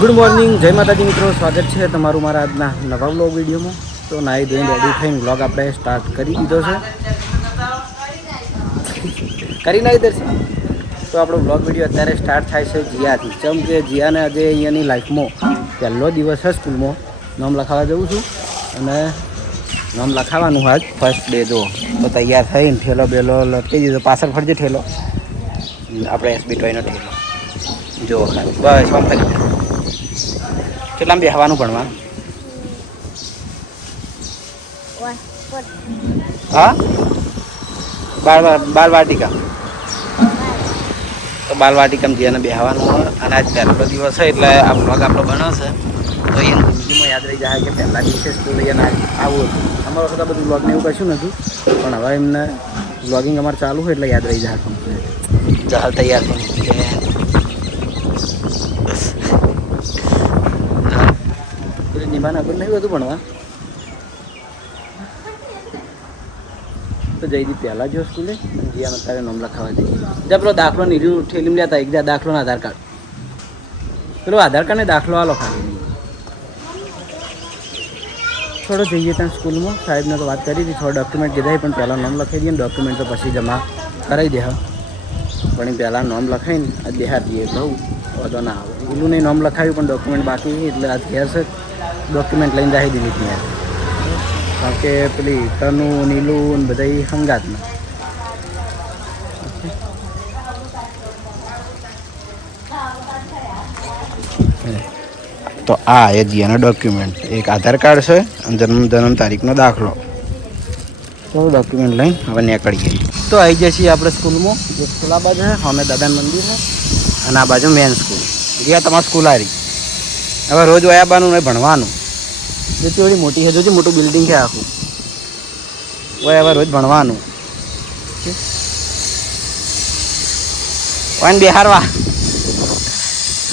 Good morning, જય માતાજી મિત્રો. સ્વાગત છે તમારું મારા આજના નવા વ્લોગ વિડીયોમાં. તો નાહી ધોઈને રેડી થઈને વ્લોગ આપણે સ્ટાર્ટ કરી દીધો છે. કરી નાખી દર્શન. તો આપણો વ્લોગ વિડીયો અત્યારે સ્ટાર્ટ થાય છે જીયાથી. જેમ કે જીયાને આજે અહીંયાની લાઈફમાં પહેલો દિવસ છે સ્કૂલમાં. નામ લખાવવા જવું છું અને નામ લખાવવાનું આજ ફર્સ્ટ ડે. જો તો તૈયાર થઈને ઠેલો બેલો લટકી દીધો. પાછળ ફરજે ઠેલો, આપણે એસબી ટોયનો ઠેલો જો ખાલી બસ આમ થઈ. કેટલામાં બેહવાનું ભણવા? હા, બાલવાટિકા. તો બાલવાટિકામાં જેને બેહવાનું હોય અને આજ પહેલો દિવસ છે એટલે આ બ્લોગ આપણો બનાવશે તો એ જિંદગીમાં યાદ રહી જાય કે પહેલા દિવસે સ્કૂલ અહીંયા આવું હતું. અમારા વખત બધું બ્લોગને એવું કશું નહોતું, પણ હવે એમને બ્લોગિંગ અમારે ચાલુ હોય એટલે યાદ રહી જાય. ચાલ તૈયાર પણ નિભાન આગળ નહીં બધું ભણવા તો જઈ દી પહેલાં જો સ્કૂલે જ્યાં અત્યારે નામ લખાવા જઈએ. જ્યાં પેલો દાખલો નીકળ્યું ઠેલીમાં લેતા એક જ્યાં દાખલો આધાર કાર્ડ, પેલો આધાર કાર્ડ ને દાખલો આલો ખાલી. થોડો જઈએ ત્યાં સ્કૂલમાં સાહેબને તો વાત કરી હતી, થોડા ડોક્યુમેન્ટ કીધા પણ પહેલાં નામ લખાઈ દઈએ ને ડોક્યુમેન્ટ તો પછી જમા કરાવી દે. પણ એ પહેલાં નામ લખાઈને આ દેહાર દઈએ બહુ વધો ના આવે. પેલું નહીં નામ લખાવ્યું પણ ડોક્યુમેન્ટ બાકી એટલે આજ ઘેર છે ડોક્યુમેન્ટ લઈને રાખી દીધી ત્યાં. કારણ કે પેલી તનું નીલું ને બધા સંગાતના. તો આ એ જીયાનો ડોક્યુમેન્ટ, એક આધાર કાર્ડ છે અને જન્મ તારીખનો દાખલો. તો ડોક્યુમેન્ટ લઈને હવે નીકળીએ. તો આવી જાય છીએ આપણે સ્કૂલમાં. જે સ્કૂલ આ બાજુ છે અમે દાદાનું મંદિર છે અને આ બાજુ મેન સ્કૂલ. જ્યાં તમારી સ્કૂલ આવી હવે રોજ વયાબાનું નહીં ભણવાનું. જેટલી બધી મોટી છે, જોજે મોટું બિલ્ડિંગ છે આખું. હોય હવે રોજ ભણવાનું. પણ બિહારવા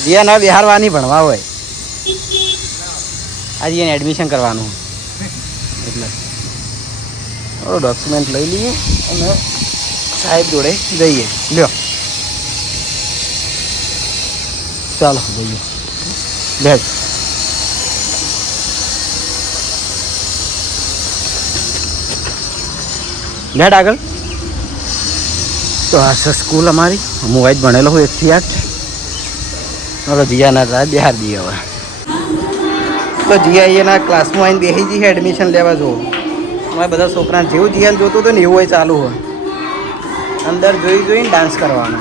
જ્યાં ન બિહારવા નહીં ભણવા હોય. આજે એને એડમિશન કરવાનું એટલે ડોક્યુમેન્ટ લઈ લઈએ અને સાહેબ જોડે જઈએ. લ્યો ચાલો જઈએ. બેઠ બેઠ આગળ. તો આ છે સ્કૂલ અમારી. હું વાઈટ ભણેલો હું 1 થી 8. હવે જીયાના હતા બિહાર દઈએ. હવે તો જીયા અહીંયાના ક્લાસમાં આવીને બેસી જઈએ એડમિશન લેવા. જુઓ અમારે બધા છોકરાને જેવું જીયાને જોતું હતું ને એવું હોય ચાલુ હોય. અંદર જોઈને ડાન્સ કરવાનો.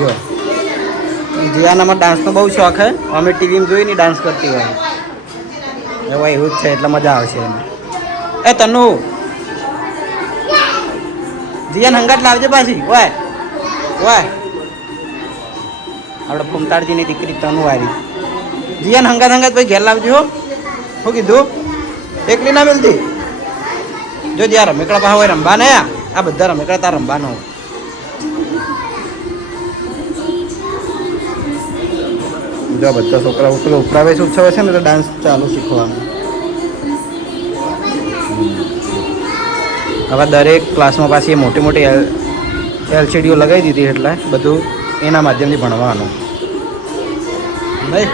જો જીયાનામાં ડાન્સનો બહુ શોખ હે. અમે ટીવીમાં જોઈને ડાન્સ કરતી હોય હવે એવું જ છે એટલે મજા આવશે એને. એ તનુ જીયાને હંગાટ લાવજે પાછી. વાય વાય આપણે ફમતાડજીની દીકરી તનુ આવી. જીયાને હંગાત પછી ઘેર લાવજો. હો શું કીધું? એકલી ના મિલતી. જો જ્યાં રમેકડા પાસે હોય રમવા ને આ બધા રમેકડા તાર રમવાનો હોય. જો બધા છોકરા પેલો પ્રવેશ ઉત્સવ છે ને તો ડાન્સ ચાલુ શીખવાનું. હવે દરેક ક્લાસમાં પાછી મોટી મોટી LCDઓ લગાવી દીધી એટલે બધું એના માધ્યમથી ભણવાનું. નહીં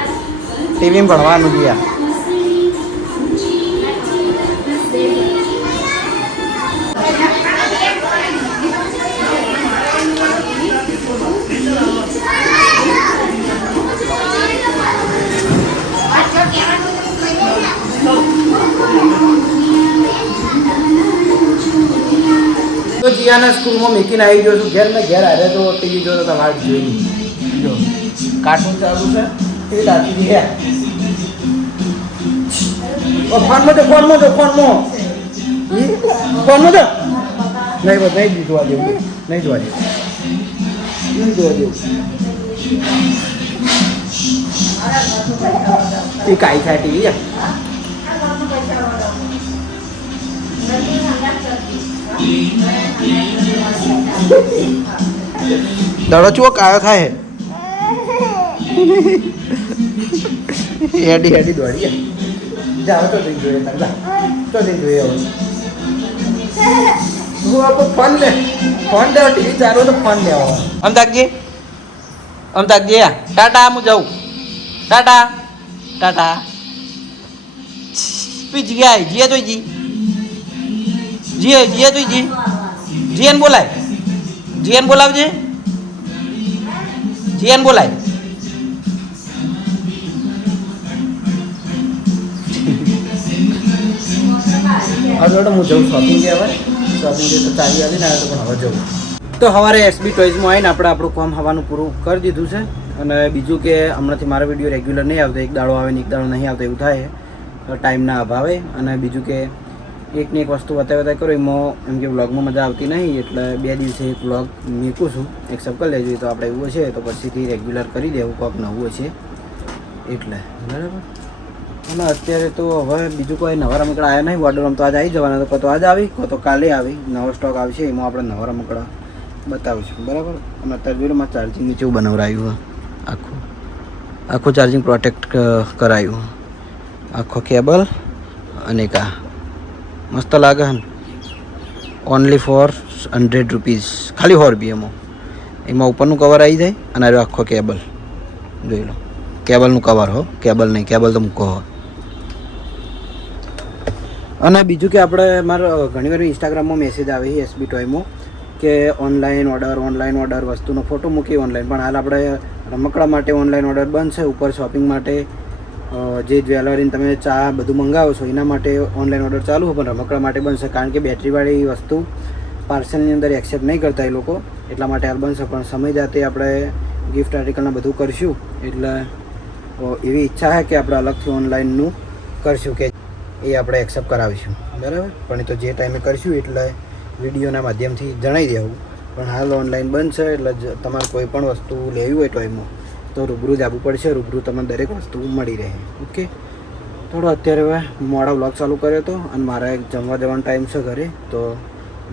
ટીવીમાં ભણવાનું ગયા. તો જીયાના સ્કૂલમાં મૂકીને આવી ગયો છું ઘેર. ને ઘેર આવ્યા તો ટીવી જોતો તો વાત જોઈ. જો કાર્ટૂન ચાલુ છે એ દાખી ગયા. ફોનમાં તો ફોનમાં તો ફોનમાં તો નહીં બસ નહીં જોવા જેવું. નહીં જોવા જેવું. નહીં જોવા જેવું. એ કાંઈ થાય ટીવી. દડો ચુઓ કાયો થાય. હેડી દોડી જાઓ તો જઈ જોઈએ. તો જઈ જોઈએ. હું આપણો ફોન લેવા ટીવી ચાલુ તો ફોન લેવા. અમદાજી ટાટા હું જાઉં. ટાટા ટાટા જીયા જીયા તો જી જીયા તો જી જીયાને બોલાય જીયાને બોલાવજે જીયાને બોલાય હવે હું જઉં શોપિંગ કહેવાય શોપિંગ તો ચાલી આવી ને તો પણ હવે જવું તો સવારે એસબી ટોયઝમાં આવીને આપણે આપણું કામ હવાનું પૂરું કરી દીધું છે અને બીજું કે હમણાંથી મારો વિડીયો રેગ્યુલર નહીં આવતો એક દાડો આવે ને એક દાડો નહીં આવતો એવું થાય ટાઈમના અભાવે અને બીજું કે એકની એક વસ્તુ બતાવી કરું એમાં એમ કે વ્લોગમાં મજા આવતી નહીં એટલે 2 દિવસે એક વ્લોગ મૂકું છું એક્સેપ્ટ કરી લેજો તો આપણે એવું છે તો પછીથી રેગ્યુલર કરી દેવું કોઈક નવું છે એટલે બરાબર અને અત્યારે તો હવે બીજું કોઈ નવા રમકડા આવ્યા નહીં ઓર્ડર તો આજે આવી જવાના તો તો આજે આવી તો કાલે આવી નવો સ્ટોક આવશે એમાં આપણે નવા રમકડા બતાવીશું બરાબર અને અત્યારે જોઈ મારે ચાર્જિંગ નીચે બનાવરાયું આખું ચાર્જિંગ પ્રોટેક્ટ કરાયું આખો કેબલ અને કા મસ્ત લાગે ને ઓનલી ફોર 100 રૂપીઝ ખાલી 100 રૂપિયામાં એમાં ઉપરનું કવર આવી જાય અને આ આખો કેબલ જોઈ લો કેબલનું કવર હો કેબલ નહીં કેબલ તો મૂકો હો અને બીજું કે આપણે મારે ઘણીવાર ઇન્સ્ટાગ્રામમાં મેસેજ આવે છે એસબી ટોયમાં કે ઓનલાઈન ઓર્ડર વસ્તુનો ફોટો મૂકી ઓનલાઈન પણ હાલ આપણે રમકડા માટે ઓનલાઈન ઓર્ડર બંધ છે ઉપર શોપિંગ માટે જે જ્વેલરીને તમે ચા બધું મંગાવો છો એના માટે ઓનલાઈન ઓર્ડર ચાલુ હોય પણ રમકડા માટે બનશે કારણ કે બેટરીવાળી વસ્તુ પાર્સલની અંદર એક્સેપ્ટ નહીં કરતા એ લોકો એટલા માટે હાલ બનશે પણ સમય જાતે આપણે ગિફ્ટ આર્ટિકલને બધું કરશું એટલે એવી ઈચ્છા છે કે આપણે અલગથી ઓનલાઈનનું કરશું કે એ આપણે એક્સેપ્ટ કરાવીશું બરાબર પણ એ તો જે ટાઈમે કરશું એટલે વિડીયોના માધ્યમથી જણાવી દેવું પણ હાલ ઓનલાઈન બંધ છે એટલે તમારે કોઈ પણ વસ્તુ લેવી હોય ટાઈમમાં તો રૂબરૂ જ આવવું પડશે રૂબરૂ તમને દરેક વસ્તુ મળી રહે ઓકે થોડો અત્યારે હવે મોડા વ્લોગ ચાલુ કર્યો હતો અને મારે જમવા જવાનો ટાઈમ છે ઘરે તો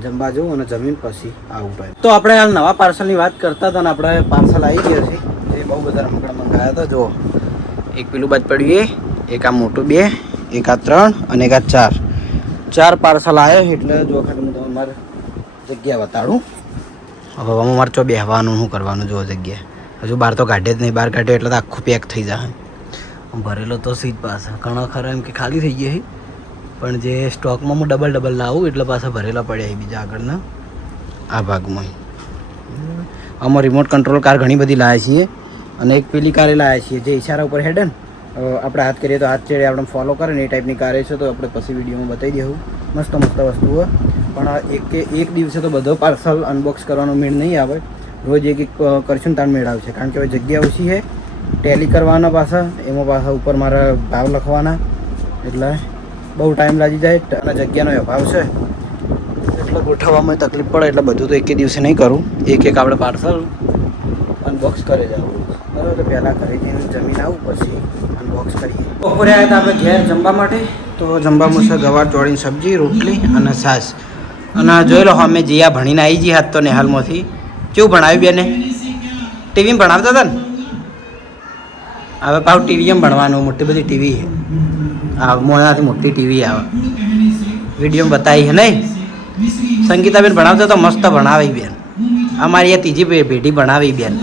જમવા જવું અને જમીન પછી આવું ટાઈમ તો આપણે હાલ નવા પાર્સલની વાત કરતા હતા ને આપણે પાર્સલ આવી ગયા છે એ બહુ બધા રમકડા મંગાવ્યા હતા જો એક પેલું બાદ પડ્યું એક આ મોટું 2 એક આ 3 અને એક આ 4 પાર્સલ આવ્યા એટલે જો ખાલી હું તમારે જગ્યા બતાડું હવે આમાં મારે ચો બેહવાનું શું કરવાનું જો જગ્યા હજુ બહાર તો કાઢે જ નહીં બહાર કાઢ્યો એટલે તો આખું પેક થઈ જાય ભરેલો તો સીટ પાછા ઘણા ખરા એમ કે ખાલી થઈ ગયા પણ જે સ્ટોકમાં હું ડબલ લાવું એટલે પાછા ભરેલા પડ્યા બીજા આગળના આ ભાગમાં આમાં રિમોટ કંટ્રોલ કાર ઘણી બધી લાવ્યા છીએ અને એક પેલી કારે લાવ્યા છીએ જે ઈશારા ઉપર હેડે ને આપણે હાથ કરીએ તો હાથ ચેડે આપણે ફોલો કરે ને એ ટાઈપની કારે છે તો આપણે પછી વિડીયોમાં બતાવી દેવું મસ્ત વસ્તુઓ પણ એક દિવસે તો બધો પાર્સલ અનબોક્સ કરવાનો મેળ નહીં આવે રોજ એક કરશું તાણ મેળ આવશે કારણ કે હવે જગ્યા ઓછી છે ટેલી કરવાના પાછા એમાં પાછા ઉપર મારા ભાવ લખવાના એટલે બહુ ટાઈમ લાગી જાય અને જગ્યાનો અભાવ છે એટલે ગોઠવવામાં તકલીફ પડે એટલે બધું તો એકે દિવસે નહીં કરું એક આપણે પાર્સલ અનબોક્સ કરી જવું બરાબર તો પહેલાં ઘરે જઈને જમીન આવું પછી અનબોક્સ કરીએ બપોરે આવ્યા હતા આપણે ઘેર જમવા માટે તો જમવામાં છે ગવાર ચોળીની સબ્જી રોટલી અને છાશ અને જોઈ લો અમે જીયા ભણીને આવી જઈએ હાથ તો નેહાલમાંથી કેવું ભણાવ્યું બેને ટીવીમાં ભણાવતા હતા ને હવે પાછું ટીવીમાં ભણવાનું મોટી બધી ટીવી છે હા મોનાથી મોટી ટીવી આવે વિડીયોમાં બતાવી છે નહીં સંગીતાબેન ભણાવતા તો મસ્ત ભણાવી બેન અમારી આ ત્રીજી પેઢી ભણાવી બેન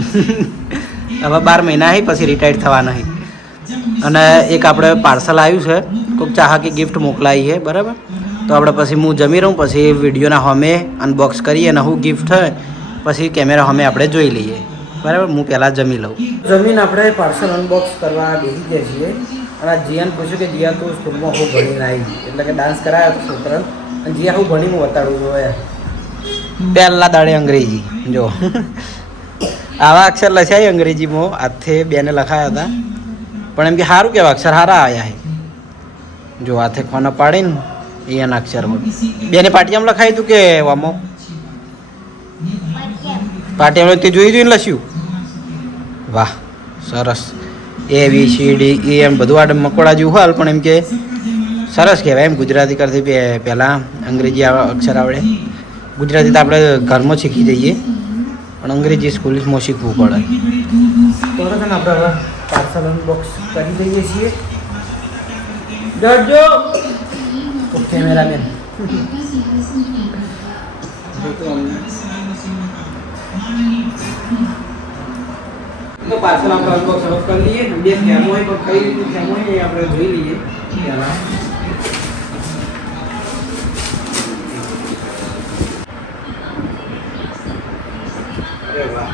હવે 12 મહિના છે પછી રિટાયર્ડ થવાના છે અને એક આપણે પાર્સલ આવ્યું છે કોઈક ચાહકી ગિફ્ટ મોકલાવી છે બરાબર તો આપણે પછી હું જમી રહું પછી વિડીયોના હોમે અનબોક્સ કરીએ અને હું ગિફ્ટ હોય પછી કેમેરા હોમે આપણે જોઈ લઈએ બરાબર હું પહેલાં જમી લઉં જમીન આપણે પાર્સલ અનબોક્સ કરવા બેસી ગયા છીએ અને જીયાને પૂછ્યું કે જીયા તું સ્કૂલમાં હું ભણીને આવી એટલે કે ડાન્સ કરાયો હતો છોકરા અને જીયા હું ભણી હું બતાડું છું યાર પહેલાં દાડે અંગ્રેજી જો આવા અક્ષર લખાય અંગ્રેજીમાં હાથે બેને લખાયા હતા પણ એમ કે સારું કેવા અક્ષર સારા આવ્યા છે જો હાથે ખોના પાડીને એના અક્ષરમાં બેને પાટિયામાં લખાયું હતું કે આમાં પાટિયામાં તે જોઈને લખ્યું વાહ સરસ ABCD એમ બધું આ મકોડા જેવું હાલ પણ એમ કે સરસ કહેવાય એમ ગુજરાતી કરતી પહેલાં અંગ્રેજી અક્ષર આવડે ગુજરાતી તો આપણે ઘરમાં શીખી જઈએ પણ અંગ્રેજી સ્કૂલમાં શીખવું પડે તો આપણે હવે પાર્સલ અનબોક્સ કરી દઈએ છીએ જજો કેમેરામેન તો પાર્સલ આપણે અનબોક્સ કરી લઈએ. બે ફેમો હોય પણ કઈ રીતનું ફેમો હોય એ આપણે જોઈ લઈએ પહેલા. અરે વાહ,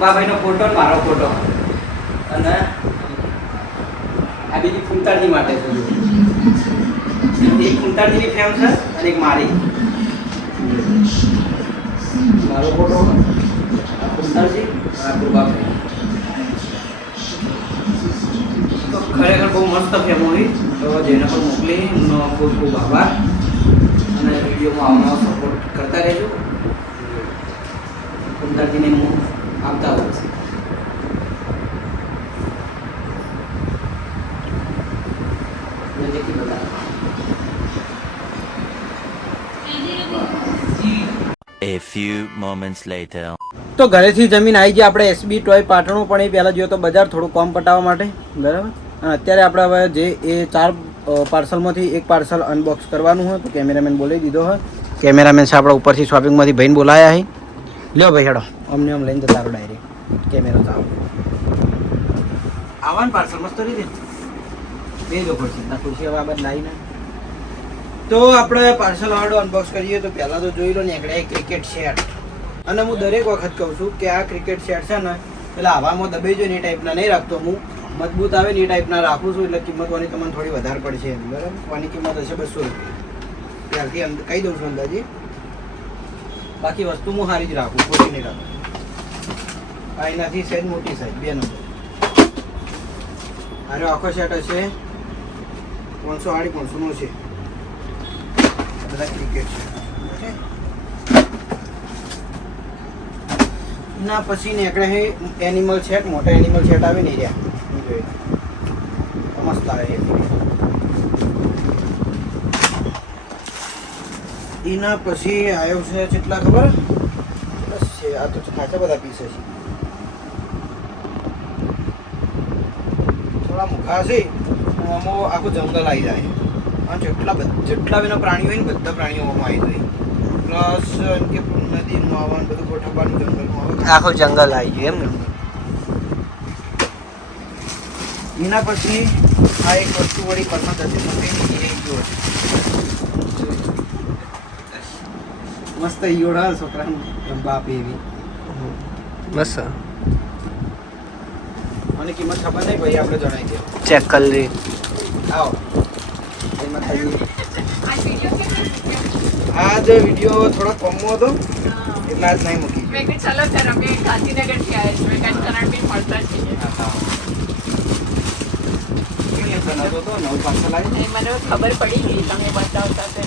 બાબાઈનો ફોટો ને મારો ફોટો અને આ બીજી ફૂમતાજી માટે છે. એક ફૂમતાજીની ફ્રેમ છે અને એક મારી. મારો ફોટો, આ ફૂમતાજી, આ બાબાઈ. તો ખરેખર બહુ મસ્ત ફ્રેમ હોય. તો જેને પણ મોકલી એમનો ખૂબ ખૂબ આભાર અને વિડીયોમાં આવવાનો સપોર્ટ કરતા રહેજો. ફૂમતાજીને હું આપતા હોઉં છું. A few moments later. તો ઘરેથી જમીન આવી ગયા આપણે એસબી ટોય પાટણું. પણ એ પહેલાં જોયો તો બજાર થોડું કોમ પટાવવા માટે, બરાબર. અને અત્યારે આપણે હવે જે એ 4 પાર્સલમાંથી એક પાર્સલ અનબોક્સ કરવાનું હોય તો કેમેરામેન બોલાવી દીધો હોય. કેમેરામેન છે આપણે ઉપરથી શોપિંગમાંથી ભાઈને બોલાયા છે. લ્યો ભાઈ હેડો, અમને આમ લઈને જતા રહો ડાયરેક્ટ. કેમેરો તો આવવાનું પાર્સલ મસ્ત રીતે બે જો પડશે ના ખુશી હવે આ બાદ લાવીને. તો આપણે પાર્સલ વાળો અનબોક્સ કરીએ તો પહેલાં તો જોઈ લો ને એકડે ક્રિકેટ સેટ. અને હું દરેક વખત કહું છું કે આ ક્રિકેટ સેટ છે ને પેલા હવામાં દબાઈ જાય ને એ ટાઈપના નહીં રાખતો. હું મજબૂત આવે ને એ ટાઈપના રાખું છું. એટલે કિંમતવાની તમને થોડી વધારે પડશે એમ, બરાબર. આની કિંમત હશે 200 રૂપિયા. ત્યારથી કહી દઉં છું અંદાજે. બાકી વસ્તુ હું સારી જ રાખું, ખોટી નહીં રાખું. આ એનાથી સાઈઝ મોટી સાઈઝ 2 નંબર. આનો આખો સેટ હશે 500 છે. બધા ક્રિકેટ છે. ના પછી નીકળે છે એનિમલ સેટ. મોટા એનિમલ સેટ આવે ને રહ્યા મસ્ત આવે. એના પછી આવ્યો છે કેટલા ખબર બસ છે. આ તો ખાસા બધા પીસ છે. થોડા મુખા છે. આમાં આખું જંગલ આવી જાય. અને જેટલા બી પ્રાણીઓ હોય ને બધા પ્રાણીઓ આમાં આવી જાય. પ્લસ એમ કે નદીનું આવવાનું બધું ગોઠવવાનું જંગલનું આવે. આખું જંગલ આવી ગયું એમ ને. એના પછી આ એક વસ્તુ વળી પસંદ હતી મસ્ત ઈયોડા છોકરાનું બાપ એવી મસ્ત. મને કિંમત ખબર નહીં ભાઈ, આપણે જણાવી દે. ચેક કરી લે. આવો એમાં થઈ આ જ વિડીયો થોડો કોમો હતો એટલે આજ નહીં મૂકી. મેં કે ચલો સર અમે ગાંધીનગરથી આવ્યા છીએ. મેં કરણ બી મળતા છીએ. મને ખબર પડી ગઈ તમે બતાવતા તે.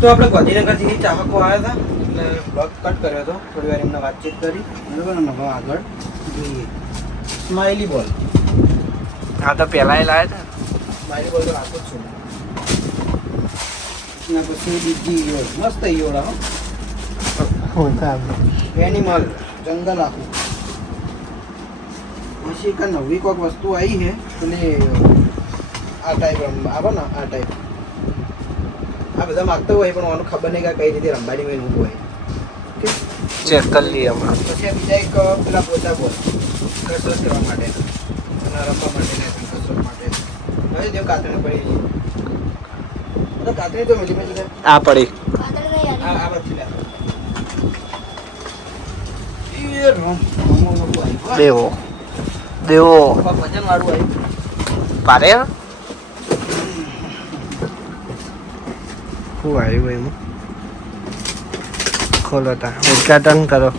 તો આપણે ગાંધીનગરથી ચાહકો આવ્યા હતા એટલે બ્લોગ કટ કર્યો હતો. થોડી વાર એમને વાતચીત કરી, બરાબર. અને હવે આગળ જોઈએ. સ્માઇલી બોલ. હા તો પહેલાં એ લાવ્યા હતા. સ્માઇલી બોલ તો રાખો જ છું. એના પછી બીજી ઈયોળ, મસ્ત ઈયોળા હો. એનિમલ જંગલ આખું. પછી એક નવી કોઈક વસ્તુ આવી છે એટલે આ ટાઈપ આવે ને આ ટાઈપ. આ બધા માગતા હોય પણ મને ખબર નહીં કે કઈ રીતે રમવાની મેં એવું હોય. ઓકે ચેક કરી લઈએ હમણાં. પછી આ બીજા એક પેલા પોતા બોલ કસરત કરવા માટે અને રમવા માટે કસરત માટે. હવે જેમ કાતરણી પડી છે તો કાતરણી તો મેલી મેલી આ પડી. આ બધી લે એ રમ દેવો દેવો વજન વાળું આવ્યું પારે. શું આવ્યું એમાં? ખોલો તા ઉદઘાટન કરો.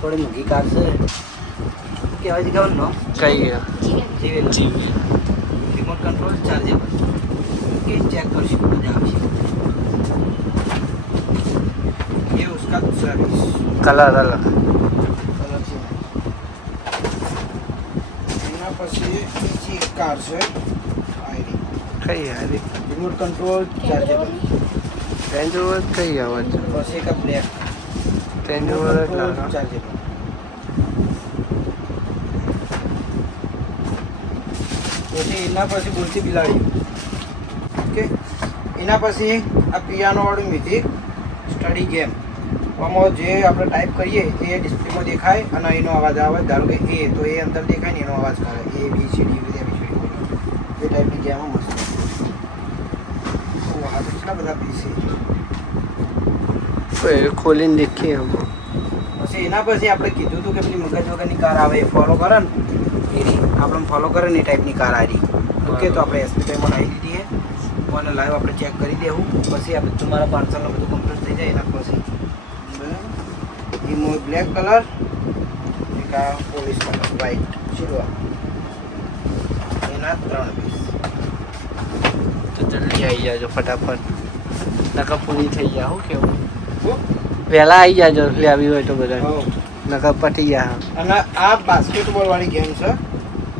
થોડી મૂકી કાઢશે કહેવાય છે. ખબર નો કઈ remote control chargeable. Okay check કરશું મજા આવશે. ये उसका दूसरा पीस कलर अलग છે. એના પછી બીજી એક કાર છે આયરી. કઈ આયરી? Remote control chargeable. Range Rover કઈ આવે છે? પછી એક બ્લેક રેન્જ રોવર ચાર્જેબલ. પછી એના પછી બોલતી બિલાડી. ઓકે, એના પછી આ પિયાનોવાળું મ્યુઝિક સ્ટડી ગેમ. આમાં જે આપણે ટાઈપ કરીએ એ ડિસ્પ્લેમાં દેખાય અને એનો અવાજ આવે. ધારો કે એ તો એ અંદર દેખાય ને એનો અવાજ કરે એ બી સી ડી એ ટાઈપની ગેમો મસ્ત. આ તો કેટલા બધા પીસી. ખોલીને દેખીએ. પછી એના પછી આપણે કીધું હતું કે પેલી મગજ વગરની કાર આવે એ ફોલો કરે ને એની આપણે ફોલો કરે ને એ ટાઈપની કાર આવી. ઓકે, તો આપણે એસપીઆઈમાં લાવી દીધી છે અને લાઈવ આપણે ચેક કરી દેવું. પછી આ બધું મારા પાર્સલનું બધું કમ્પ્લીટ થઈ જાય એના પછી બરાબર. એમાં બ્લેક કલર, એક આ પોલીસ કલર વ્હાઈટ સિલ્વર, એના 3 પીસ. તો જલ્દી આવી જાજો ફટાફટ, નકા પૂરી થઈ જાય. શું કેવું? વહેલા આવી જાજો લેવી હોય તો બધા, નકા પટી ગયા. અને આ બાસ્કેટબોલ વાળી ગેમ છે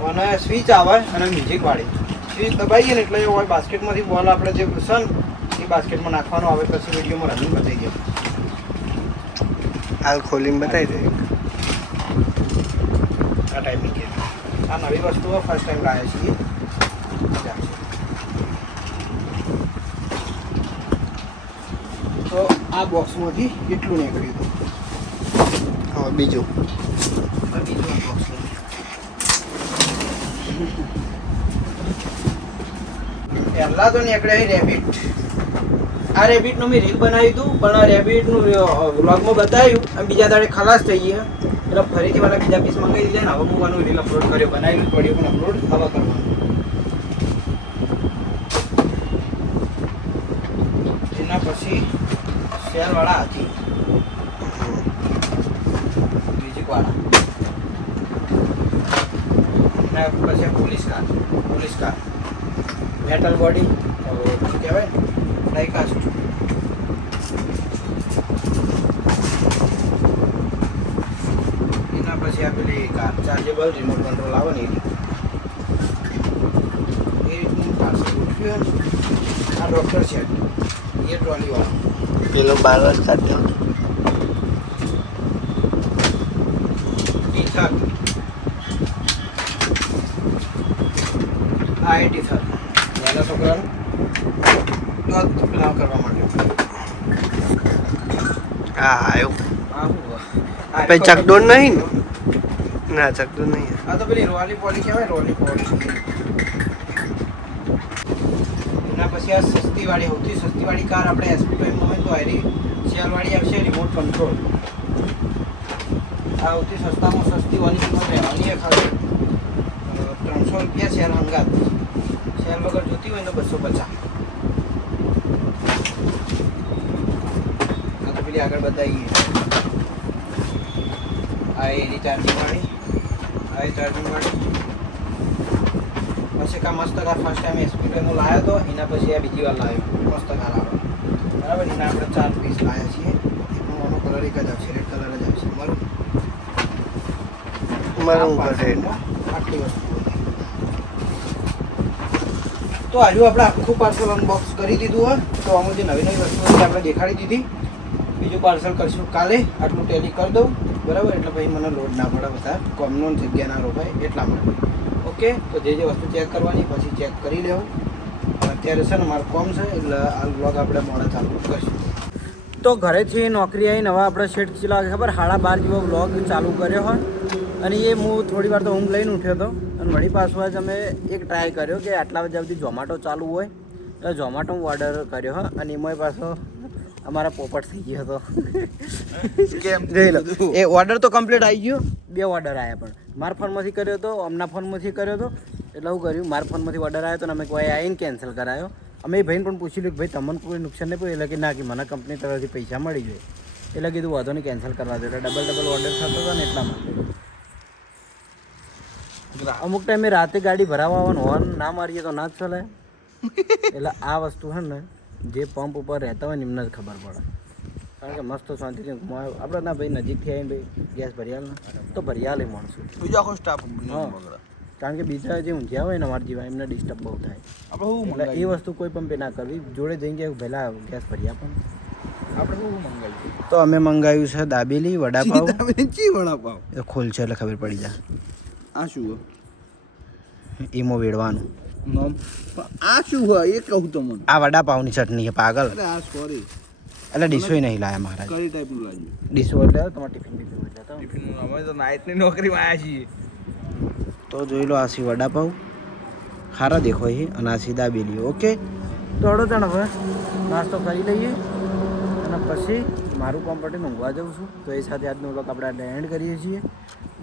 અને સ્વિચ આવે અને મ્યુઝિક વાળી. સ્વિચ દબાઈએ ને એટલે એ હોય બાસ્કેટમાંથી બોલ આપણે જે છે ને એ બાસ્કેટમાં નાખવાનો આવે. પછી વિડીયોમાં રનિંગ બતાવી દે. હાલ ખોલીને બતાવી દે. આ ટાઈપની ગેમ, આ નવી વસ્તુઓ ફર્સ્ટ ટાઈમ લાવ્યા છીએ. તો આ બોક્સમાંથી એટલું નીકળ્યું હતું. હવે બીજું પહેલા તો નીકળ્યા રેબિટ. આ રેબિટનું મેં રીલ બનાવ્યું હતું પણ આ રેબિટનું વ્લોગમાં બતાવ્યું અને બીજા દાડે ખલાસ થઈ ગયા એટલે ફરીથી મારા બીજા પીસ મંગાવી દીધા ને હવે હું આનું રીલ અપલોડ કર્યો. બનાવ્યું પડ્યું પણ અપલોડ હવે કરવાનું. એના પછી શેરવાળા હાથી, મ્યુઝિકવાળા. એના પછી પોલીસ કાર, મેટલ બોડી, શું કહેવાય ને ડાયકાસ્ટ. એના પછી આ પેલી કાર ચાર્જેબલ રિમોટ કંટ્રોલ આવે ને એ રીતનું પાર્સલ ગોઠવ્યું. આ ડૉક્ટર છે એ ટ્રોલીવાળો. પેલો 12 કાઢ્યો. ટીથર, આ એ ટીથર નાના છોકરાનું પેલા કરવા માટે. હા આવ્યો. આ પછી ચકડોળ નહીં ને? ના ચકડોળ નહીં. આ તો પેલી રોલી પોલી કહેવાય, રોલી પોલી. એના પછી આ સસ્તી વાળી, સૌથી સસ્તી વાળી કાર આપણે એસપી ટાઈમમાં હોય તો આરી સેલ વાળી આવશે, રિમોટ કંટ્રોલ. આ સૌથી સસ્તામાં સસ્તી વાની કિંમત રહેવાની છે ખાલી 300 રૂપિયા સેલ અંગાત. સેલ વગર જોતી હોય તો 250. આ તો પેલી આગળ બતાવીએ. આ એની ચાર્જિંગ વાળી, આ ચાર્જિંગ વાળી. પછી કા મસ્ત કાર ફર્સ્ટ ટાઈમ એસપી ટાઈમમાં લાવ્યો હતો એના પછી આ બીજી વાર લાવ્યો. મસ્ત કાર આવે બરાબર. એના આપણે 4 પીસ લાવ્યા છીએ. એનો કલર એક જ આવશે, રેડ કલર જ આવશે. મારું આટલી વસ્તુ. તો આજુ આપણે આખું પાર્સલ અનબોક્સ કરી દીધું હોય. તો અમુક જે નવી નવી વસ્તુ હતી આપણે દેખાડી દીધી. બીજું પાર્સલ કરશું કાલે. આટલું ટેલી કરી દઉં બરાબર. એટલે પછી મને લોડ ના પડે, બધા કોમનો જગ્યા ના રોકાય એટલા માટે. ઓકે, તો જે વસ્તુ ચેક કરવાની પછી ચેક કરી લેવું. અત્યારે છે ને મારું કોમ છે એટલે આ વ્લોગ આપણે મોડા ચાલુ કરીશું. તો ઘરેથી નોકરી આવીને હવે આપણે શેઠ ચીલા ખબર 12:30 જેવો વ્લોગ ચાલુ કર્યો હોય અને એ હું થોડી વાર તો ઊંઘ લઈને ઉઠ્યો હતો અને વળી પાછું આજ અમે એક ટ્રાય કર્યો કે આટલા વાગ્યા સુધી ઝોમેટો ચાલુ હોય એટલે ઝોમેટો ઓર્ડર કર્યો હોય અને એમાંય પાછો અમારા પોપટ થઈ ગયો હતો. જોઈ લો, એ ઓર્ડર તો કમ્પ્લીટ આવી ગયો. 2 ઓર્ડર આવ્યા પણ મારા ફોનમાંથી કર્યો હતો, અમના ફોનમાંથી કર્યો હતો. એટલે હું કર્યું, મારા ફોનમાંથી ઓર્ડર આવ્યો હતો ને અમે કોઈ આવીને કેન્સલ કરાયો. અમે એ ભાઈને પણ પૂછી લીધું કે ભાઈ તમને કોઈ નુકસાન નહીં પડ્યું? એટલે કે ના, કે મને કંપની તરફથી પૈસા મળી જાય. એટલે કીધું વાંધો નહીં, કેન્સલ કરવા દો. એટલે ડબલ ઓર્ડર થતો હતો ને એટલા માટે. અમુક ટાઈમે રાતે ગાડી ભરાવા આવવાનું હોર્ન ના મારીએ તો ના જ ચાલે. એટલે આ વસ્તુ છે ને જે પંપ ઉપર રહેતા હોય ને એમને જ ખબર પડે. કારણ કે મસ્ત શાંતિથી આપણે ના ભાઈ નજીકથી આવીને ભાઈ ગેસ ભરિયાલ તો ભરિયાલ માણશું. બીજો આખો સ્ટાફ કારણ કે બીજા જે ઊંઝ્યા હોય ને અમારા જેવા એમને ડિસ્ટર્બ બહુ થાય. એટલે એ વસ્તુ કોઈ પંપે ના કરવી. જોડે જઈને કે પહેલાં ગેસ ભર્યા પણ આપણે શું મંગાવ્યું? તો અમે મંગાવ્યું છે દાબેલી, વડાપાવ. ચી વડાપાવ એ ખોલ છે એટલે ખબર પડી જાય. આ શું? એમાં વેડવાનું. નોમ પણ આ શું હોય એ કહું તો મને. આ વડાપાવની ચટણી છે પાગલ. અરે આ સોરી એટલે ડીશોય નહીં લાયા મહારાજ. કઈ ટાઈપનું લાગ્યું ડીશો એટલે તમારે ટિફિન બીફિન એટલે તો. ટિફિનનું અમે તો નાઇટની નોકરીમાં આવ્યા છીએ. તો જોઈ લો આ સી વડાપાવ સારા દેખો છે અને આ સીધા બેલી. ઓકે તો હળો તણ હવે નાસ્તો કરી લઈએ અને પછી મારું કામ પટીને ઊંઘવા જાઉં છું. તો એ સાથે આજનો વ્લોગ આપણે એન્ડ કરીએ છીએ.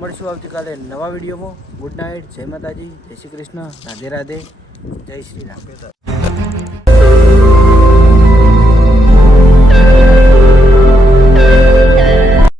મળશું આવતીકાલે નવા વિડીયોમાં. ગુડ નાઇટ, જય માતાજી, જય શ્રી કૃષ્ણ, રાધે રાધે, જય શ્રી રામ.